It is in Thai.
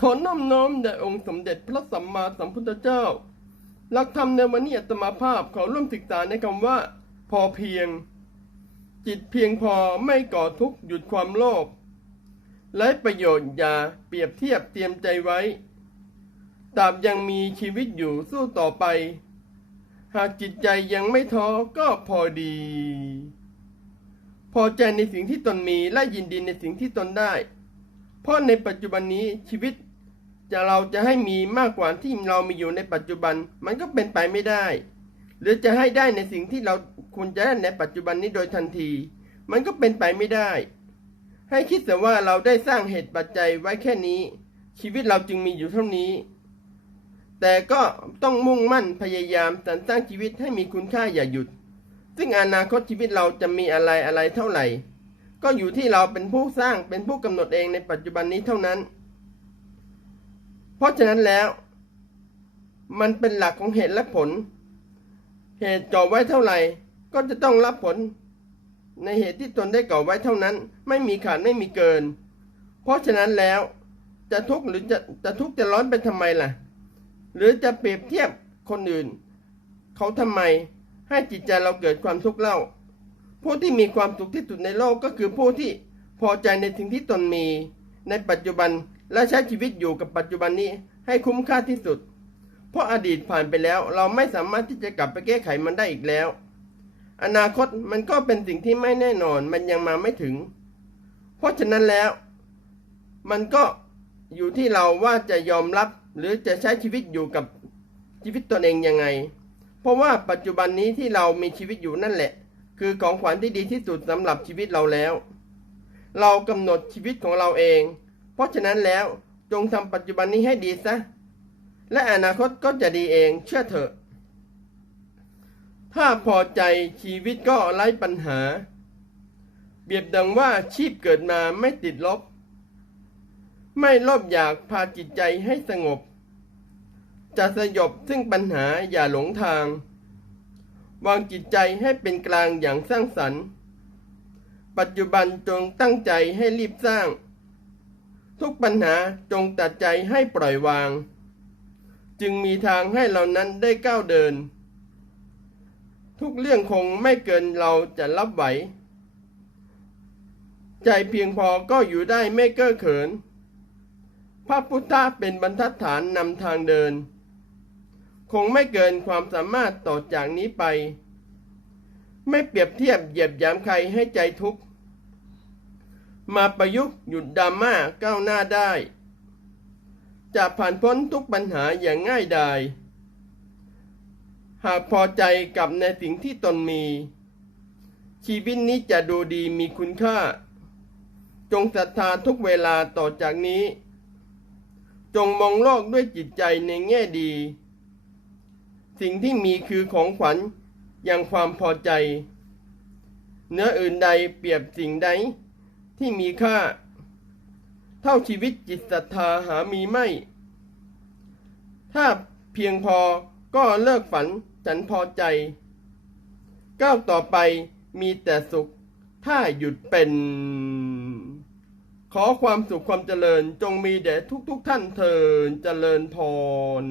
ขอน้อมน้อมแด่องค์สมเด็จพระสัมมาสัมพุทธเจ้า หลักธรรมในวันนี้อาตมาภาพขอร่วมศึกษาในคำว่า พอเพียง จิตเพียงพอไม่ก่อทุกข์หยุดความโลภและประโยชน์อย่าเปรียบเทียบเตรียมใจไว้ตราบยังมีชีวิตอยู่สู้ต่อไป หากจิตใจยังไม่ท้อก็พอดี พอใจในสิ่งที่ตนมีและยินดีในสิ่งที่ตนได้ เพราะในปัจจุบันนี้ชีวิต จะเราจะให้มีมากกว่าที่เรามีอยู่ในปัจจุบัน มันก็เป็นไปไม่ได้ หรือจะให้ได้ในสิ่งที่เราควรจะได้ในปัจจุบันนี้โดยทันที มันก็เป็นไปไม่ได้ ให้คิดแต่ว่าเราได้สร้างเหตุปัจจัยไว้แค่นี้ ชีวิตเราจึงมีอยู่เท่านี้ แต่ก็ต้องมุ่งมั่นพยายามสรรสร้างชีวิตให้มีคุณค่าอย่าหยุด ซึ่งอนาคตชีวิตเราจะมีอะไรอะไรเท่าไหร่ ก็อยู่ที่เราเป็นผู้สร้างเป็นผู้กำหนดเองในปัจจุบันนี้เท่านั้น เพราะฉะนั้นแล้ว มันเป็นหลักของเหตุและผล เหตุก่อไว้เท่าไหร่ ก็จะต้องรับผล ในเหตุที่ตนได้ก่อไว้เท่านั้น ไม่มีขาดไม่มีเกิน เพราะฉะนั้นแล้วจะทุกข์หรือจะจะทุกข์จะร้อนไปทำไมล่ะ หรือจะเปรียบเทียบคนอื่น เขาทำไมให้จิตใจเราเกิดความทุกข์เล่า ผู้ที่มีความสุขที่สุดในโลกก็คือผู้ที่พอใจในสิ่งที่ตนมี ในปัจจุบัน และใช้ชีวิตอยู่กับปัจจุบันนี้ให้คุ้มค่าที่สุด เพราะอดีตผ่านไปแล้ว เราไม่สามารถที่จะกลับไปแก้ไขมันได้อีกแล้ว อนาคตมันก็เป็นสิ่งที่ไม่แน่นอนมันยังมาไม่ถึง เพราะฉะนั้นแล้ว มันก็อยู่ที่เราว่าจะยอมรับหรือจะใช้ชีวิตอยู่กับชีวิตตนเองยังไง เพราะว่าปัจจุบันนี้ที่เรามีชีวิตอยู่นั่นแหละ คือของขวัญที่ดีที่สุดสำหรับชีวิตเราแล้ว เรากำหนดชีวิตของเราเอง ราะฉะนั้นแล้วจงทำปัจจุบันนี้ให้ดีซะ และอนาคตก็จะดีเองเชื่อเถอะ ถ้าพอใจชีวิตก็ไร้ปัญหาเปรียบดังว่าชีพเกิดมาไม่ติดลบ ไม่ลภอยากพาจิตใจให้สงบ จะสยบซึ่งปัญหาอย่าหลงทาง วางจิตใจให้เป็นกลางอย่างสร้างสรรค์ ปัจจุบันจงตั้งใจให้รีบสร้าง ทุกปัญหาจงตัดใจให้ปล่อยวาง จึงมีทางให้เรานั้นได้ก้าวเดิน ทุกเรื่องคงไม่เกินเราจะรับไหว ใจเพียงพอก็อยู่ได้ไม่เก้อเขิน พระพุทธะเป็นบรรทัดฐานนำทางเดิน คงไม่เกินความสามารถต่อจากนี้ไป ไม่เปรียบเทียบเหยียบยามใครให้ใจทุกข์ มาประยุกต์หยุดดราม่าก้าวหน้าได้ จะผ่านพ้นทุกปัญหาอย่างง่ายดายหากพอใจกับในสิ่งที่ตนมี ชีวิตนี้จะดูดีมีคุณค่า จงศรัทธาทุกเวลาต่อจากนี้ จงมองโลกด้วยจิตใจในแง่ดี สิ่งที่มีคือของขวัญอย่างความพอใจ เนื้ออื่นใดเปรียบสิ่งใด ที่มีค่า เท่าชีวิตจิตศรัทธาหามีไม่ ถ้าเพียงพอก็เลิกฝันฉันพอใจ ก้าวต่อไปมีแต่สุข ถ้าหยุดเป็น ขอความสุขความเจริญจงมีแด่ทุกๆทท่านเถินเจริญพร